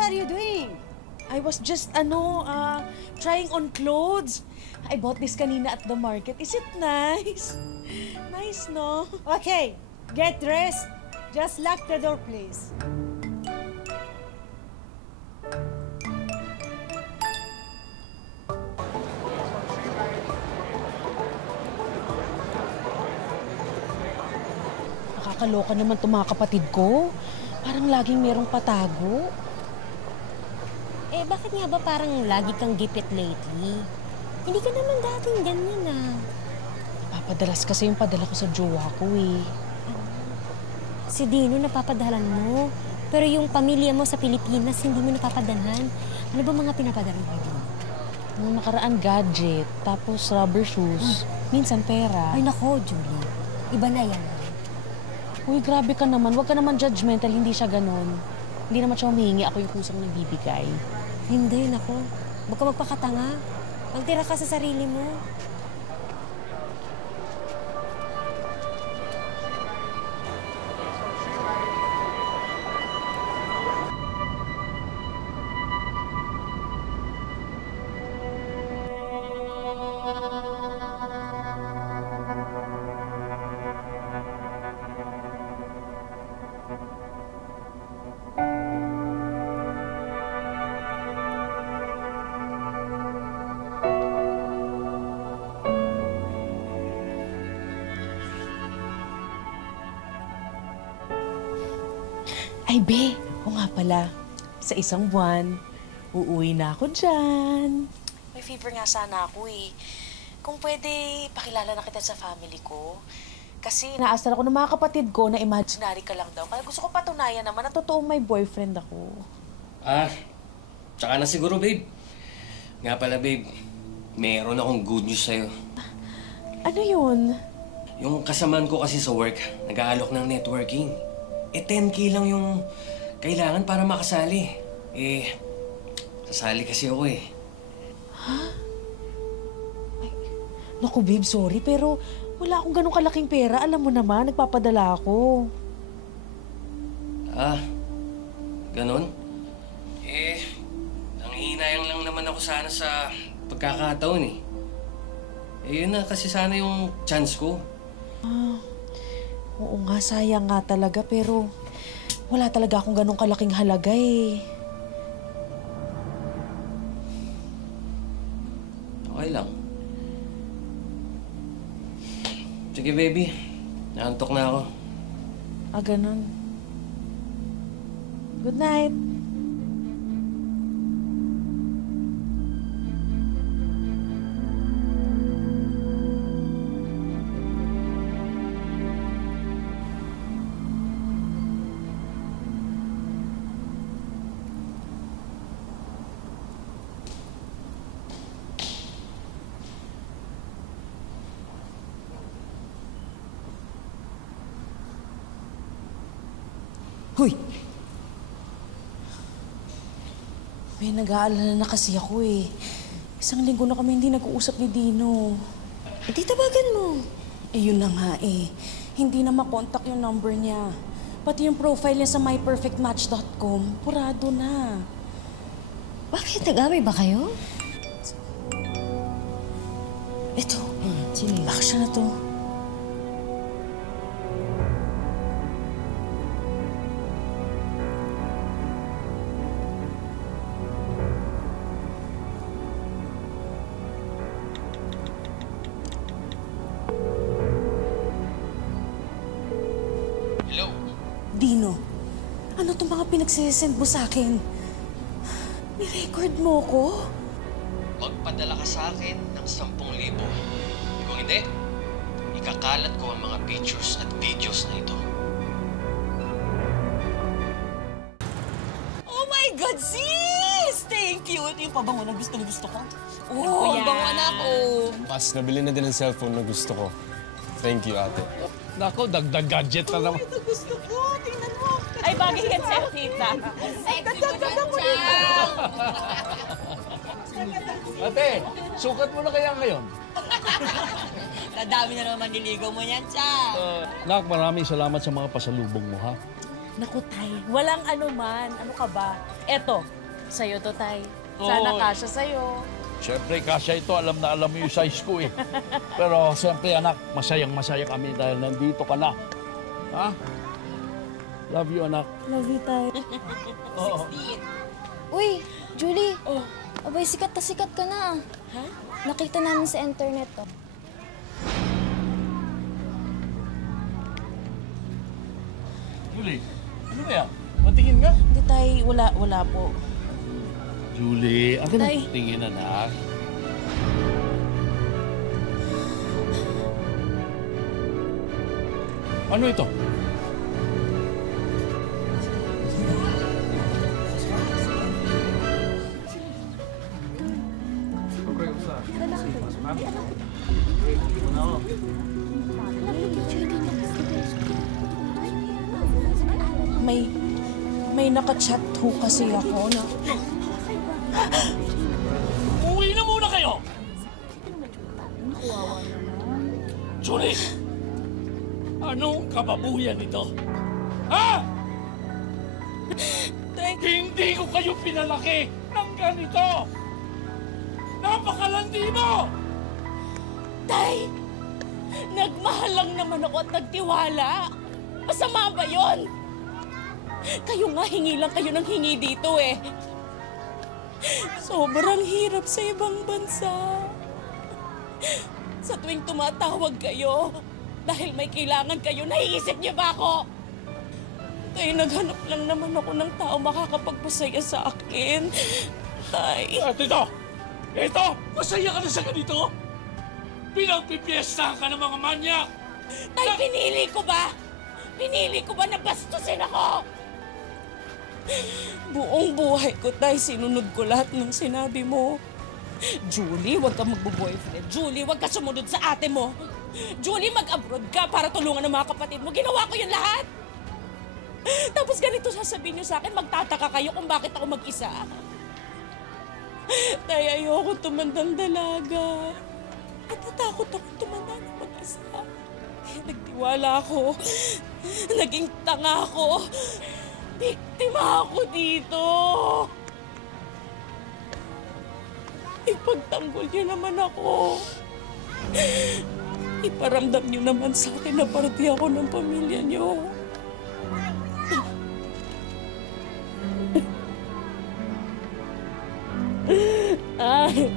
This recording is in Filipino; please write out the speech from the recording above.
are you doing? I was just, trying on clothes. I bought this kanina at the market. Is it nice? Nice, no? Okay, get dressed. Just lock the door, please. Nakakaloka naman itong mga kapatid ko. Parang laging merong patago. Eh, bakit nga ba parang lagi kang gipit lately? Hindi ka naman dating ganyan, ah. Napapadalas kasi yung padala ko sa jowa ko, eh. Si Dino napapadalan mo. Pero yung pamilya mo sa Pilipinas, hindi mo napapadalhan. Ano ba mga pinapadala mo kay Dino? Mga nakaraan gadget, tapos rubber shoes, minsan pera. Ay, nako, Julie. Iba na yan. Uy, grabe ka naman. Huwag ka naman judgmental. Hindi siya ganun. Hindi naman siya humihingi. Ako yung kusang nagbibigay. Hindi, nako. Huwag ka magpakatanga. Magtira ka sa sarili mo. Ay, be. O nga pala. Sa isang buwan, uuwi na ako dyan. May fever nga sana ako, eh. Kung pwede, pakilala na kita sa family ko. Kasi naasar ako ng mga kapatid ko na imaginary ka lang daw. Kaya gusto ko patunayan naman na totoong may boyfriend ako. Tsaka na siguro, babe. Nga pala, babe. Meron akong good news sa'yo. Ano yun? Yung kasamaan ko kasi sa work, nag-aalok ng networking. 10K lang yung kailangan para makasali. Sasali kasi ako, eh. Ha? Ay, naku, babe, sorry, pero wala akong ganong kalaking pera. Alam mo naman, nagpapadala ako. Ganon? Nanghihinayang lang naman ako sana sa pagkakataon, eh. Yun na kasi sana yung chance ko. Oo nga, sayang nga talaga, pero wala talaga akong ganong kalaking halaga, eh. Okay lang. Sige, baby. Naantok na ako. Ganon. Good night. Hoy! May nag-aalala na kasi ako, eh. Isang linggo na kami hindi nag-uusap ni Dino. Di tawagan mo. Yun na nga, eh. Hindi na makontak yung number niya. Pati yung profile niya sa myperfectmatch.com, purado na. Bakit? Nag-away ba kayo? Ito. Sige. Baka siya na to. Hello? Dino, ano itong mga pinagsisend mo sa akin? Ni-record mo ko? Magpadala ka sa akin ng 10,000. Kung hindi, ikakalat ko ang mga pictures at videos na ito. Oh my God, sis! Thank you! Ito yung pabango na gusto ko. Oh, ang bango anak ko. Mas nabili na din ang cellphone na gusto ko. Thank you, ate. Nako, dagdag gadget na naman. Ito gusto ko. Tingnan mo. Ay, bagay yan sa tita. Sexy mo dyan, Ate, sukat mo na kaya ngayon? Nadami na naman nililigaw mo yan, Cha. Nak, maraming salamat sa mga pasalubong mo, ha? Naku, Tay, walang anuman. Ano ka ba? Eto, sa'yo to, Tay. Sana Oo. kasya sa'yo. Siyempre, kasya ito. Alam na alam mo yung size ko eh. Pero siyempre, anak, masayang-masaya kami dahil nandito ka na. Ha? Love you, anak. Love you, Tay. Oo. Uy, Julie. Oh. Abay, sikat na sikat ka na. Ha? Nakita namin sa internet to. Julie, ano ba yan? Matingin ka? Hindi, Tay. Wala po. Julie, akin Tay. ang tingin, anak. Ano ito? May nakachat ho kasi ako na... Uwi na muna kayo! Julie! Anong kababuyan ito? Ha? Hindi ko kayo pinalaki ng ganito! Napakalandi mo! Tay! Nagmahal lang naman ako at nagtiwala. Masama ba yon? Kayo nga, hingi lang kayo ng hingi dito eh. Sobrang hirap sa ibang bansa. Sa tuwing tumatawag kayo, dahil may kailangan kayo, naiisip niyo ba ako? Tay, naghanap lang naman ako ng tao makakapagpasaya sa akin. Tay. At ito, masaya ka na sa ganito? Pinagpipiestahan ka ng mga manyak! Tay, pinili ko ba? Pinili ko ba na bastusin ako? Buong buhay ko, Tay, sinunod ko lahat ng sinabi mo. Julie, huwag ka magbo-boyfriend. Julie, huwag ka sumunod sa ate mo. Julie, mag-abroad ka para tulungan ng mga kapatid mo. Ginawa ko yun lahat. Tapos ganito sasabihin niyo sa akin, magtataka kayo kung bakit ako mag-isa. Tay, ayoko tumandang dalaga. Natatakot ako tumanda ng mag-isa. Nagtiwala ako. Naging tanga ako. Biktima ako dito. Ipagtanggol niyo naman ako. Iparamdam niyo naman sa akin na parte ako ng pamilya niyo. Ay.